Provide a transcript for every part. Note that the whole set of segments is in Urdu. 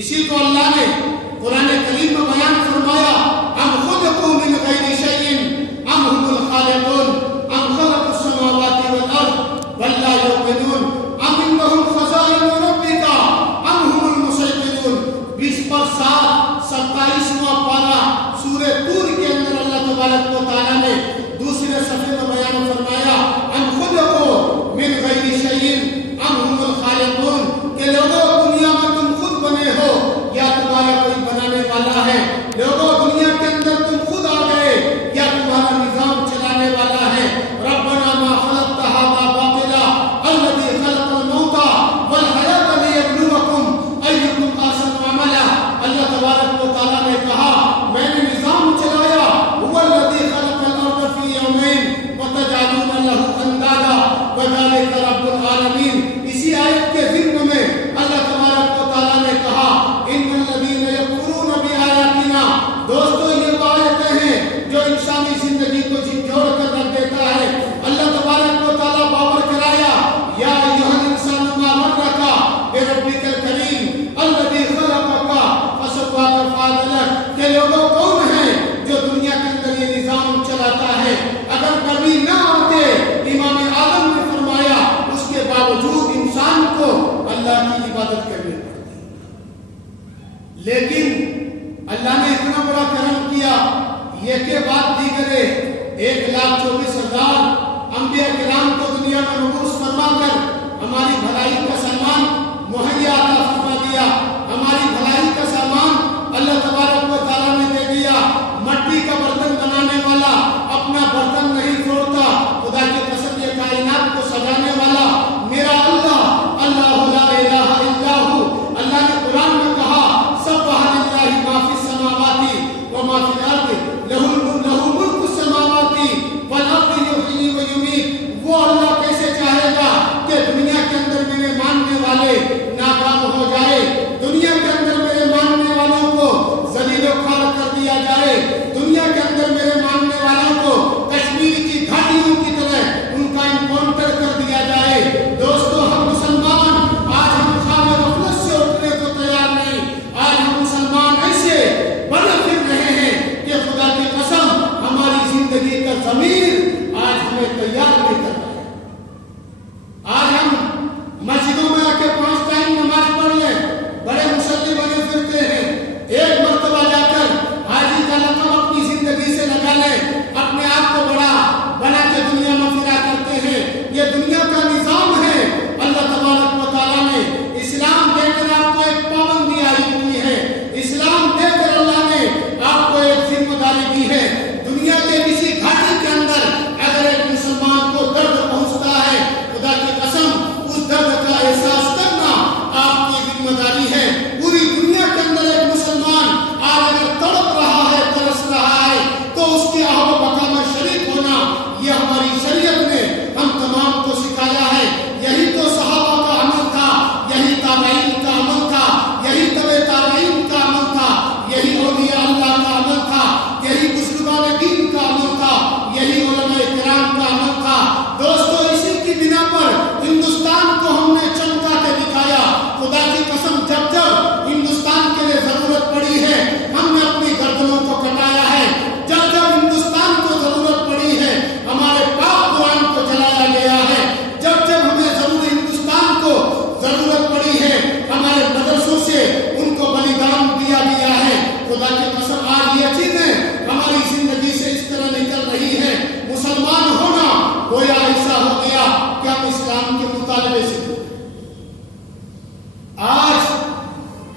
اسی کو اللہ نے قرآن کریم میں بیان فرمایا، ام خلقوا من غیر شیء ام هم الخالقون ام خلقوا السماوات والارض بل لا یوقنون ام عندهم خزائن ربک ام هم المسیطرون۔ 27واں پارہ سورہ طور کے اندر اللہ تبارک و تعالیٰ نے دوسرے صفحے میں بیان فرمایا، ام خلقوا من غیر شیء ام هم الخالقون، کہ لوگوں دنیا میں تم خود بنے ہو یا تمہارا کوئی بنانے والا ہے؟ لوگوں دنیا کے اندر تم خود آ گئے یا تمہارا نظام چلانے والا ہے؟ ربنا ما خلقت هذا باطلا الذي خلق الموت والحیاة لیبلوکم ایکم احسن عملا۔ اللہ تبارک و تعالیٰ نے کہا میں نے نظام چلایا، هو الذي خلق الارض في يومين وتجعلون له اندادا وذلك رب العالمین۔ اسی آیت کے ضمن میں اللہ تبارک و تعالیٰ نے کہا ان الذین یکفرون بآیاتنا، دوستو یہ وہ آیتیں ہیں جو انسانی زندگی کو جھنجھوڑ کر رکھ دیتا ہے۔ اللہ تبارک و تعالیٰ باور کرایا، یا ایھا الانسان ما غرک بربک الکریم الذی خلقک فسواک فعدلک، کہ لوگوں کون ہیں جو دنیا کے اندر یہ نظام چلاتا ہے؟ اگر کبھی نہ آتے، امام اعظم نے فرمایا اس کے باوجود انسان کو اللہ کی عبادت کرنی پڑتی، لیکن اللہ نے اتنا بڑا کرم کیا، یہ کے بعد دیگرے 1,24,000 انبیاء کرام کو دنیا میں مبعوث فرما کر ہماری بھلائی کا سامان مہیا عطا فرما دیا۔ ہماری بھلائی کا سامان اللہ تبارک و تعالیٰ نے دے دیا۔ مٹی کا برتن بنانے والا اپنا برتن نہیں توڑتا، خدا کی قسم یہ کائنات کو سجانے والا میرا اللہ، اللہ لا الہ الا ہو۔ اللہ نے قرآن میں کہا سبح للہ ما فی السماوات وما فی الارض لہ ملک السماوات والارض یحیی ویمیت۔ وہ اللہ کیسے چاہے گا کہ دنیا کے اندر میرے ماننے والے ناکام ہو جائے، دنیا کے اندر میرے ماننے والوں کو ذلیل و خوار کر دیا جائے، دنیا کے اندر میرے ماننے والوں کو کشمیر کی گھاٹیوں کی طرح ان کا انکاؤنٹر کر دیا جائے۔ دوستو ہم مسلمان آج ہم خواب غفلت سے اٹھنے کو تیار نہیں، آج ہم مسلمان ایسے بنے پھر رہے ہیں کہ خدا کی قسم ہماری زندگی کا ضمیر آج ہمیں تیار نہیں کر رہا ہے۔ آج ہم مسجدوں میں آ کے 5 ٹائم نماز پڑھ لیں، بڑے مصلی بنے پھرتے ہیں، ایک مرتبہ جا کر حاجی کا لقب اپنی زندگی سے لگا لیں، اپنے آپ کو بڑا بنا کے دنیا میں پھرا کرتے ہیں۔ یہ دنیا کا نظام ہے۔ اللہ تبارک و تعالیٰ نے اسلام دے کر آپ کو ایک پابندی عائد کی ہے، اسلام دے کر اللہ نے آپ کو ایک ذمہ داری دی ہے۔ دنیا کے کسی گھاٹی کے اندر اگر ایک مسلمان کو درد پہنچتا ہے، خدا کی قسم اس درد کا احساس کرنا آپ کی ذمہ داری ہے۔ پوری دنیا کے اندر ایک مسلمان آج اگر تڑپ رہا ہے، ترس رہا ہے، تو اس کی آہ و بقا میں شریک ہونا یہ ہماری شریعت نے ہم تمام کو سکھایا ہے۔ یہی تو صحابہ کا عمل تھا، یہی تابعین کا عمل تھا، یہی تبع تابعین کا عمل تھا، یہی اولیاء اللہ کا عمل تھا، یہی بزرگان دین کا عمل تھا، یہی علماء کرام کا عمل تھا۔ دوستو اسی کی بنا پر ہندوستان کو ہم نے چمکا کے دکھایا۔ خدا کی قسم جب جب ہندوستان کے لیے ضرورت پڑی ہے ہم نے اپنی گردنوں کو کٹایا ہے، جب جب ہندوستان کو ضرورت پڑی ہے ہمارے پاک قرآن کو جلایا گیا ہے، جب جب ہمیں ضروری ہندوستان کو ضرورت پڑی ہے ہمارے مدرسوں سے ان کو بلیدان دیا گیا ہے۔ خدا کی قسم آج یہ چیزیں ہماری زندگی سے اس طرح نکل رہی ہے، مسلمان ہونا گویا ایسا ہو گیا کہ ہم اسلام کے مطالبے سے آج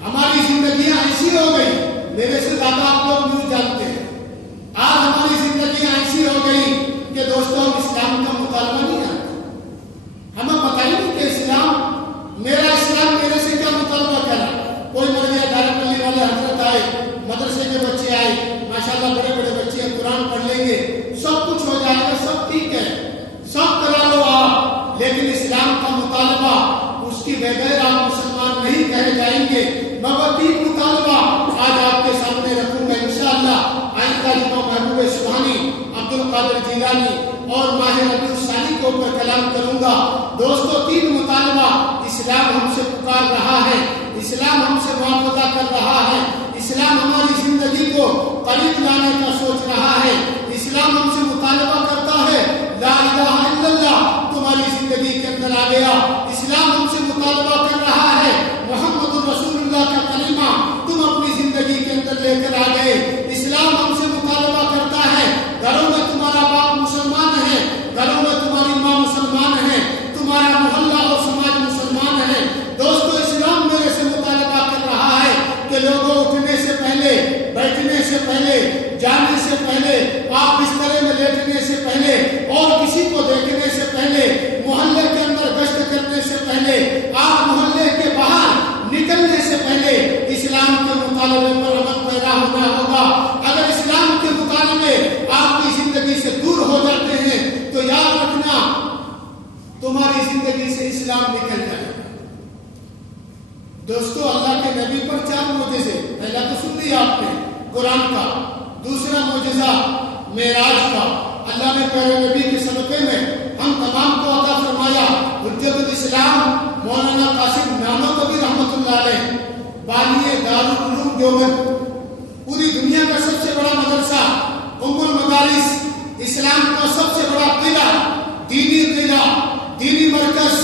ہماری زندگیاں ایسی ہو گئی، میرے سے زیادہ آپ لوگ نہیں جانتے ہیں، آج ہماری زندگیاں ایسی ہو گئی کہ دوستوں ہم اسلام کا مطالبہ نہیں کرتے۔ ہمیں پتہ ہی نہیں کہ اسلام میرے سے کیا مطالبہ کر رہا ہے۔ کوئی مرضی دارت ملی والے حضرت آئے، مدرسے کے بچے آئے، ماشاءاللہ بڑے بڑے بچے ہیں، قرآن پڑھ لیں گے، سب کچھ ہو جائے گا، سب ٹھیک ہے، سب کرا لو آپ، لیکن اسلام کا مطالبہ اس کی بغیر آپ مسلمان نہیں کہے جائیں گے۔ مگر 3 مطالبہ آج آپ کے سامنے رکھوں گا انشاءاللہ۔ آئندہ امام محبوب سبحانی، عبد القادر جیلانی اور ماہ ربیع الثانی کے اوپر کلام کروں گا۔ دوستو 3 مطالبہ اسلام ہم سے پکار رہا ہے۔ اسلام ہم سے معاوضہ کر رہا ہے، اسلام ہماری زندگی کو قریب لانے کا سوچ رہا ہے، اسلام ہم سے مطالبہ کرتا ہے لا الہ الا اللہ تمہاری زندگی کے اندر آ گیا، اسلام ہم سے مطالبہ کر رہا ہے محمد رسول اللہ کا کلمہ تم اپنی زندگی کے اندر لے کر آ گئے، اسلام ہم سے مطالبہ کرتا ہے گھروں میں تمہارا باپ مسلمان ہے، گھروں میں تمہاری ماں مسلمان ہے، تمہارا محلہ اور سماج مسلمان ہے۔ دوستو اسلام میرے سے مطالبہ کر رہا ہے کہ لوگوں اٹھنے سے پہلے، بیٹھنے سے پہلے، جانے سے پہلے، آپ بسترے میں لیٹنے سے پہلے اور کسی کو دیکھنے سے پہلے، محلے کے اندر گشت کرنے سے پہلے، آپ محلے کے باہر نکلنے سے پہلے اسلام کے مطالبے پر عمل پیرا ہونا ہوگا۔ اگر اسلام کے مطالبے آپ کی زندگی سے دور ہو جاتے ہیں تو یاد رکھنا تمہاری زندگی سے اسلام نکل جائے گا۔ دوستو اللہ کے نبی پر 4 معجزے، پہلا تو سن لیا آپ نے قرآن کا، دوسرا معجزہ معراج کا، اللہ نے پیارے نبی کے صدقے میں ہم تمام کو عطا فرمایا۔ حجت الاسلام مولانا قاسم نانوتوی رحمۃ اللہ علیہ، بانی دارالعلوم دیوبند، پوری دنیا کا سب سے بڑا مدرسہ، ام المدارس، اسلام کا سب سے بڑا قلعہ، دینی مرکز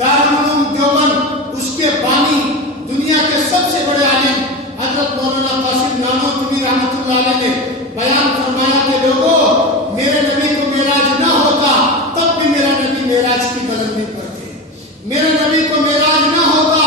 دارالعلوم دیوبند، اس کے بانی دنیا کے سب سے بڑے عالم حضرت مولانا قاسم نانوتوی رحمۃ اللہ علیہ نے بیان فرمایا کہ لوگوں میرے نبی کو معراج نہ ہوتا تب بھی میرا نبی معراج کی قدر نہیں پڑتے، میرے نبی کو معراج نہ ہوتا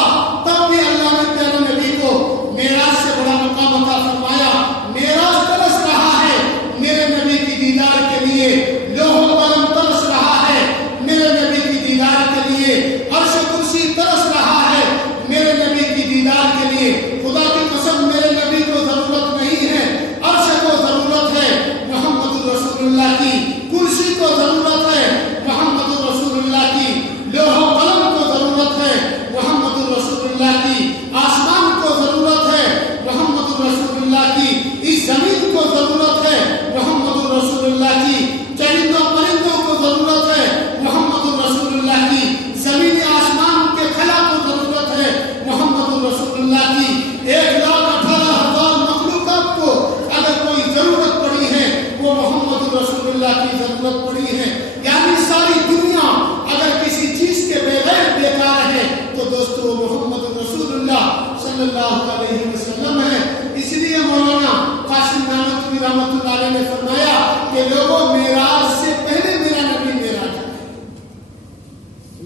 تب بھی اللہ نے پیارے نبی کو معراج سے بڑا مقام عطا فرمایا۔ معراج ترس رہا ہے میرے نبی کی دیدار کے لیے، لوح و قلم ترس رہا ہے میرے نبی کی دیدار کے لیے، عرش و کرسی ترس رہا ہے میرے نبی کی دیدار کے لیے۔ خدا کی قسم میرے نبی کو ضرورت نہیں ہے، عرش کو ضرورت ہے محمد رسول اللہ کی، کرسی کو ضرورت ہے محمد رسول اللہ کی، لوح و قلم کو ضرورت ہے محمد رسول اللہ کی، آسمان کو ضرورت ہے محمد رسول اللہ کی، اس زمین کو ضرورت ہے محمد رسول اللہ کی، چرندوں پرندوں کو ضرورت ہے محمد رسول اللہ کی، زمین آسمان کے خلا کو ضرورت ہے محمد رسول اللہ کی۔ 1,18,000 مخلوقات کو اگر کوئی ضرورت پڑی ہے وہ محمد رسول اللہ کی ضرورت پڑی ہے، یعنی ساری دنیا اگر کسی چیز کے بغیر بیکار ہے تو دوستو وہ محمد رسول اللہ صلی اللہ علیہ وسلم ہے۔ اس لیے مولانا قاسم نانوتوی رحمۃ اللہ علیہ نے فرمایا کہ لوگوں معراج سے پہلے میرا نبی معراج ہے،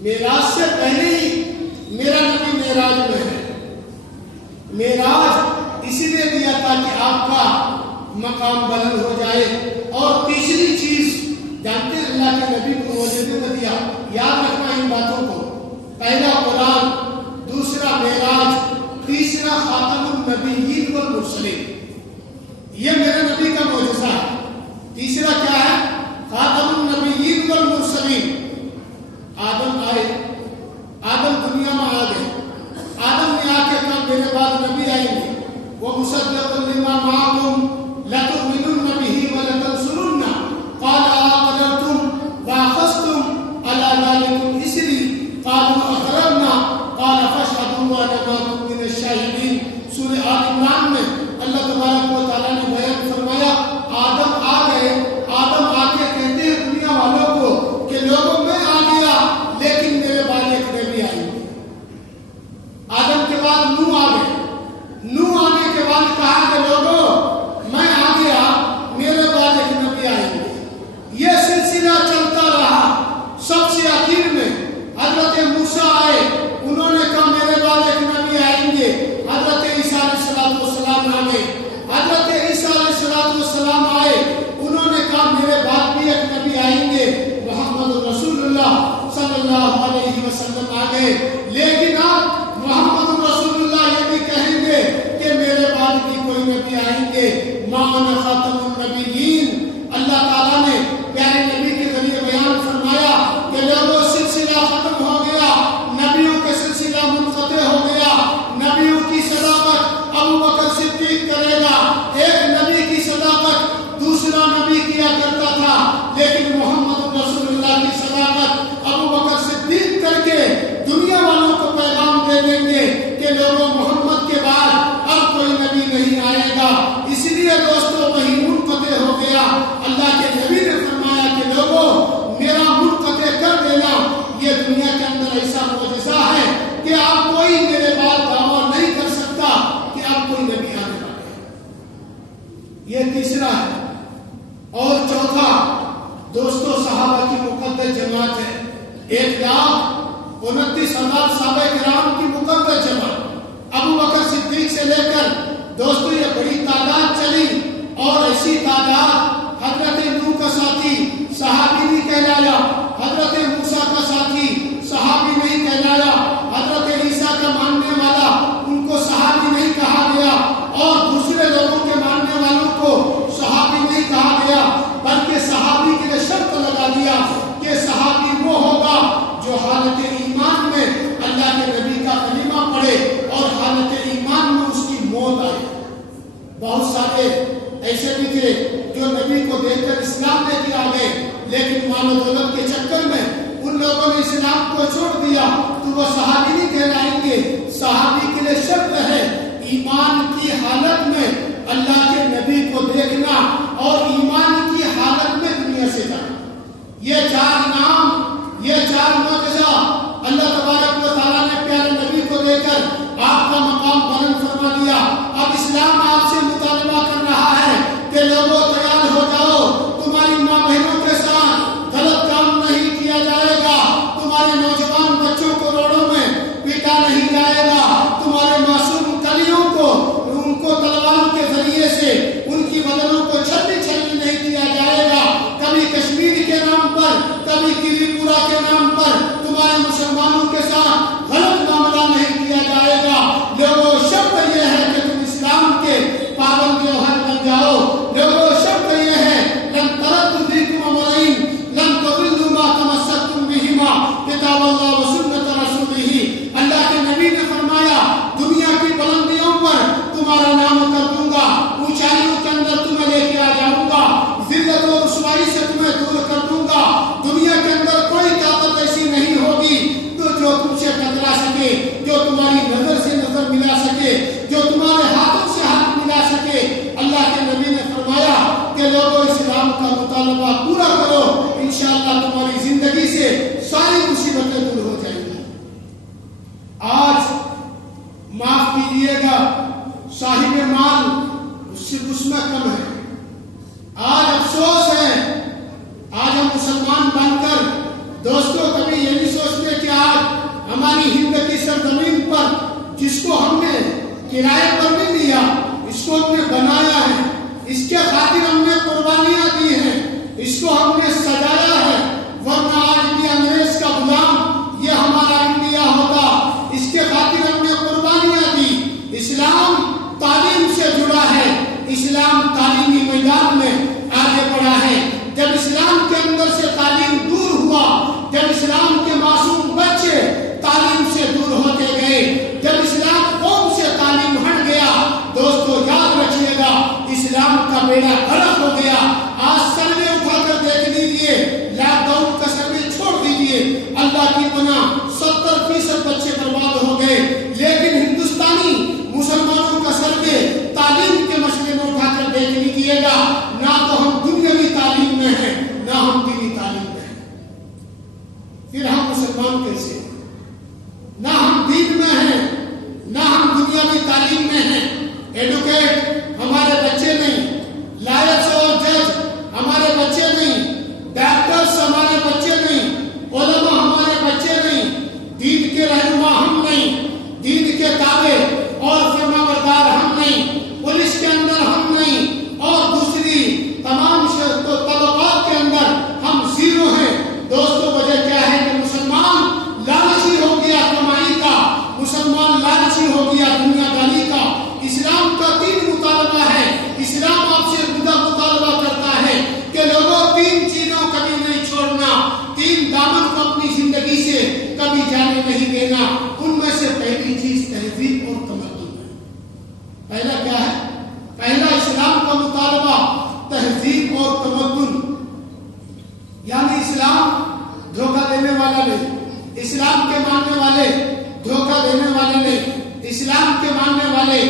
معراج سے پہلے ہی میرا نبی معراج میں ہے۔ معراج اسی لیے دیا تاکہ آپ کا مقام بلند ہو جائے۔ اور تیسری چیز جانتے ہیں اللہ کے نبی کو معجزے میں دیا، یاد رکھنا ان باتوں کو، پہلا قرآن، دوسرا معراج، تیسرا خاتم النبیین والمرسلین، یہ میرے نبی کا معجزہ ہے۔ تیسرا کیا ہے؟ خاتم النبیین والمرسلین۔ آدم آئے، آدم دنیا میں آ گئے، آدم نے آ کے کہا میرے بعد نبی آئیں گے، وہ مصدق لما معکم لتؤمنن به ولتنصرنہ قال اقررتم واخذتم على ذلكم اسری قالوا اقررنا قال فاشهدوا وانا معكم من الشاہدین۔ سورہ آل عمران میں اللہ تبارک و تعالیٰ نے بیان فرمایا آدم آ گئے، آدم آ کے کہتے ہیں دنیا والوں کو کہ لوگوں میں آ گیا لیکن میرے بعد ایک نبی آئیں گے۔ آدم کے بعد نوح آ گئے، نوح آنے کے بعد کہا کہ لوگوں میں آ گیا میرے بعد ایک نبی آئیں گے۔ یہ سلسلہ چلتا رہا، سب سے آخر میں حضرت موسیٰ آئے، انہوں نے کہا میرے بعد ایک نبی آئیں گے، حضرت عیسیٰ علیہ السلام آ گئے، حضرت عیسیٰ علیہ السلام آئے، انہوں نے کہا میرے بعد بھی ایک نبی آئیں گے، محمد رسول اللہ صلی اللہ علیہ وسلم آ گئے۔ لیکن آپ محمد رسول اللہ یہ بھی کہیں گے کہ میرے بعد بھی کوئی نبی آئیں گے، ما انا خاتم النبیین۔ اللہ تعالیٰ نے پیارے نبی کے ذریعے بیان فرمایا کہ لوگوں سلسلہ ختم ہو گیا، نبیوں کے سلسلہ منقطع ہو گیا، نبیوں کی صداقت ابو بکر صدیق کرے گا۔ ایک نبی کی صداقت دوسرا نبی کیا کرتا تھا، لیکن محمد رسول اللہ کی صداقت ابو بکر صدیق کر کے دنیا والوں کو پیغام دے دنیا کے اندر ایسا معجزہ ہے کہ آپ کوئی میرے بعد دعویٰ نہیں کر سکتا کہ آپ کوئی نبی آنے والے ہیں۔ یہ تیسرا ہے۔ اور چوتھا دوستو صحابہ کی مقدس جماعت ہے، 1,29,000 صحابہ کرام کی مقدس جماعت، ابو بکر صدیق سے لے کر دوستو یہ بڑی تعداد چلی، اور ایسی تعداد حضرت نوح کا ساتھی صحابی بھی کہلایا، حضرت موسیٰ کا ساتھی صحابی نہیں کہلایا، حضرت عیسیٰ کا ماننے والا ان کو صحابی نہیں کہا گیا، اور دوسرے لوگوں کے ماننے والوں کو صحابی نہیں کہا گیا، بلکہ صحابی کے لیے شرط لگا دیا کہ صحابی وہ ہوگا جو حالت ایمان میں اللہ کے نبی کا کلمہ پڑھے اور حالت ایمان میں اس کی موت آئے۔ بہت سارے ایسے بھی تھے جو نبی کو دیکھ کر اسلام لے کے آ گئے، لیکن مال و دولت کے چکر میں ان لوگوں نے اسلام کو چھوڑ دیا، تو وہ صحابی نہیں کہلائیں گے۔ صحابی کے لیے شرط ہے ایمان کی حالت میں اللہ کے نبی کو دیکھنا اور ایمان کی حالت میں دنیا سے جانا۔ یہ چار نام، یہ چار معجزہ اللہ تبارک و تعالیٰ نے پیارے نبی کو دے کر آپ کا مقام بلند فرما دیا۔ اب اسلام آپ سے مطالبہ کر رہا ہے کہ لوگوں تیار ہو جاؤ، تمہاری ماں بہنوں کے ساتھ غلط کام نہیں کیا جائے گا، تمہارے نوجوان بچوں کو روڈوں میں پیٹا نہیں جائے گا، تمہارے معصوم کلیوں کو ان کو تلواروں کے ذریعے سے ان کی بدنوں کو چھلنی چھلنی نہیں کیا جائے گا، کبھی کشمیر کے نام پر، کبھی کلی پورا کے نام پر تمہارے مسلمانوں کے ساتھ غلط معاملہ نہیں کیا جائے گا۔ لوگوں شرط یہ ہے کہ تم اسلام کے پابند جوہر بن جاؤ۔ لوگوں شرط یہ ہے لن تردوا فیکم امرین لن تضلوا ما تمسکتم بہما کتاب اللہ و سنت رسولہ۔ اللہ کے نبی نے فرمایا دنیا کی بلندیوں پر تمہارا نام کر دوں گا، اونچائیوں کے اندر تمہیں لے کے آ جاؤں گا، ذلت و رسوائی سے تمہیں دور کر دوں گا۔ دنیا کے اندر کوئی طاقت ایسی نہیں ہوگی جو تم سے ٹکرا سکے، جو تمہاری نظر سے نظر ملا سکے، جو تمہارے ہاتھوں سے ہاتھ ملا سکے۔ اللہ کے نبی نے فرمایا کہ لوگوں اسلام کا مطالبہ پورا کرو، انشاءاللہ تمہاری زندگی سے ساری مصیبتیں دور ہو جائیں گی۔ آج معاف کیجیے گا صاحب مال اس میں کم ہے۔ آج افسوس ہے، آج ہم مسلمان بن کر دوستوں کبھی یہ نہیں سوچتے کہ آج ہماری ہند کی سرزمین پر جس کو ہم نے کرائے پر نہیں دیا، اس کو ہم نے بنایا ہے، اس کے خاطر ہم نے قربانیاں دی ہیں، اس کو ہم نے سجایا ہے، ورنہ آج بھی انگریز کا غلام یہ ہمارا انڈیا ہوتا۔ اس کے خاطر ہم نے قربانیاں دی۔ اسلام تعلیم سے جڑا ہے، اسلام تعلیمی میدان میں آگے بڑھا ہے۔ جب اسلام کے اندر سے تعلیم دور ہوا، جب اسلام کے معصوم بچے تعلیم سے دور ہوتے گئے، جب اسلام قوم سے تعلیم ہٹ گیا، دوستو یاد رکھیے گا اسلام کا بیڑا غرق ہو گیا۔ آج سروے اٹھا کر دیکھ لیجیے، لاک ڈاؤن کا سروے چھوڑ دیجیے، اللہ کی پناہ 70% بچے برباد ہو گئے، لیکن ہندوستانی مسلمانوں کا سروے تعلیم کے مسئلے میں اٹھا کر دیکھ لیجیے گا، نہ تو ہم دنیاوی تعلیم میں ہیں نہ ہم دینی تعلیم میں ہیں۔ پھر ہم مسلمان کیسے ہیں؟ نہ ہم دین میں ہیں نہ ہم دنیاوی تعلیم میں ہیں۔ ایڈوکیٹ ہمارے بچے نہیں، لائرس اور جج ہمارے بچے نہیں، ڈاکٹرز ہمارے بچے نہیں، علماء ہمارے بچے نہیں، دین کے رہنما ہم نہیں، دین کے تابع اور فرما بردار ہم نہیں، پولیس کے اندر ہم نہیں، اور دوسری تمام طبقات کے اندر ہم زیرو ہیں۔ دوستو وجہ کیا ہے کہ مسلمان لالچی ہو گیا کمائی کا، مسلمان لالچی ہو گیا دنیا داری کا۔ اسلام کا تین مطالبہ ہے، اسلام آپ سے مطالبہ کرتا ہے کہ لوگوں تین چیزوں کبھی نہیں چھوڑنا، تین دامن کو اپنی زندگی سے کبھی جانے نہیں دینا۔ ان میں سے پہلی چیز تہذیب اور تمدن ہے۔ پہلا کیا ہے؟ پہلا اسلام کا مطالبہ تہذیب اور تمدن، یعنی اسلام دھوکہ دینے والا نہیں، اسلام کے ماننے والے دھوکہ دینے والے نہیں، اسلام کے ماننے والے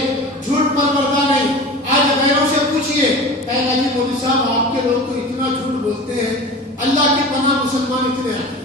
جھوٹ پروردا نہیں۔ آج غیروں سے پوچھئے، کہے جی مولوی صاحب آپ کے لوگ تو اتنا جھوٹ بولتے ہیں، اللہ کی پناہ مسلمان اتنے آتے ہیں۔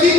3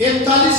41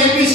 ABC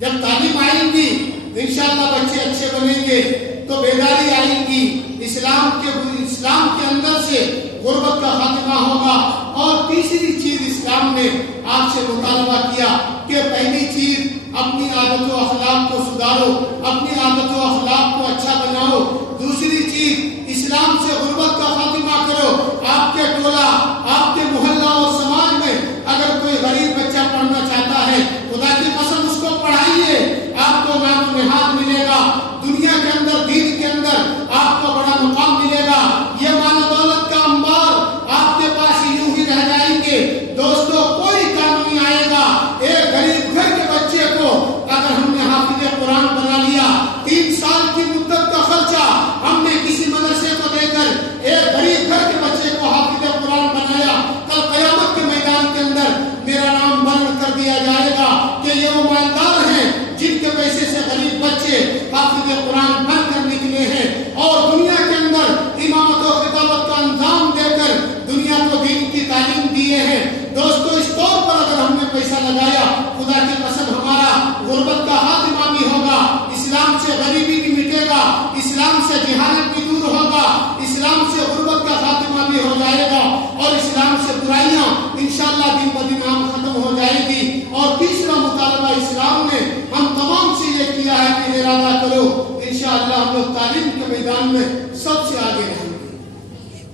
جب تعلیم آئے گی انشاءاللہ بچے اچھے بنیں گے تو بیداری آئے گی، اسلام کے اندر سے غربت کا خاتمہ ہوگا۔ اور تیسری چیز اسلام نے آپ سے مطالبہ کیا کہ پہلی چیز اپنی عادت و اخلاق کو سدھارو، اپنی عادت و اخلاق کو اچھا بناؤ۔ دوسری چیز اسلام سے غربت کا خاتمہ کرو۔ آپ کے ٹولہ، آپ کے محلہ اور سماج میں اگر کوئی غریب بچہ پڑھنا چاہتا ہے، خدا کی قسم اس کو پڑھائیے، آپ کو نام و نہاد ملے گا، دنیا کے اندر دین کے اندر آپ کو بڑا مقام ملے گا۔ یہ مال و دولت کا انبار آپ کے پاس یوں ہی رہ جائیں گے۔ دوستو کوئی کام نہیں آئے گا۔ ایک غریب گھر کے بچے کو اگر ہم نے حافظ قرآن بنا لیا، 3 سال کی مدت کا خرچہ ہم نے کسی مدرسے کو دے کر ایک غریب گھر کے بچے کو حافظ قرآن بنایا، کل قیامت کے میدان کے اندر میرا نام بلند کر دیا جائے گا کہ یہ وہ مالدار ہیں جن کے پیسے سے غریب بچے حافظ قرآن بن کر نکلے ہیں اور دنیا کے اندر امامت و خطابت کا انجام دے کر دنیا کو دین کی تعلیم دیے ہیں۔ دوستو اس طور پر اگر ہم نے پیسہ لگایا، خدا کی قسم ہمارا غربت کا خاتمہ بھی ہوگا، اسلام سے غریبی بھی مٹے گا، اسلام سے جہالت بھی دور ہوگا، اسلام سے غربت کا خاتمہ بھی ہو جائے گا اور اسلام سے برائیاں انشاءاللہ دن بدن عام ختم ہو جائے گی۔ اور تیسرا مطالبہ اسلام نے ہم تمام سے یہ کیا ہے کہ ارادہ کرو انشاءاللہ ہم لوگ تعلیم کے میدان میں سب سے آگے رہیں گے۔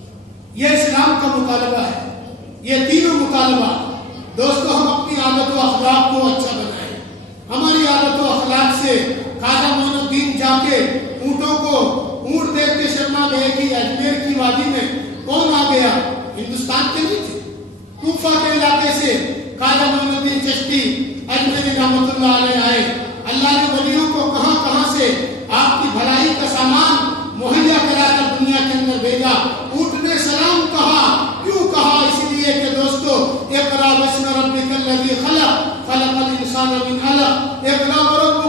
یہ اسلام کا مطالبہ ہے، یہ تینوں مطالبہ۔ دوستو ہم اپنی عادت و اخلاق کو اچھا بنائیں۔ ہماری عادت و اخلاق سے خواجہ معین الدین جا کے اونٹوں کو اونٹ دیکھ کے شرما گئے کہ اجمیر کی وادی میں کون آ گیا؟ ہندوستان کے نہیں تھے، کوفہ کے علاقے سے خواجہ معین الدین چشتی اجمیری رحمۃ اللہ علیہ آئے۔ اللہ کے ولیوں کو کہاں کہاں سے آپ کی بھلائی کا سامان مہیا کرا کر دنیا کے اندر بھیجا۔ اونٹ نے سلام کہا، کیوں کہا؟ اس لیے کہ دوستو اقرأ باسم ربک الذی خلق، خلق الانسان من علق، اقرأ وربک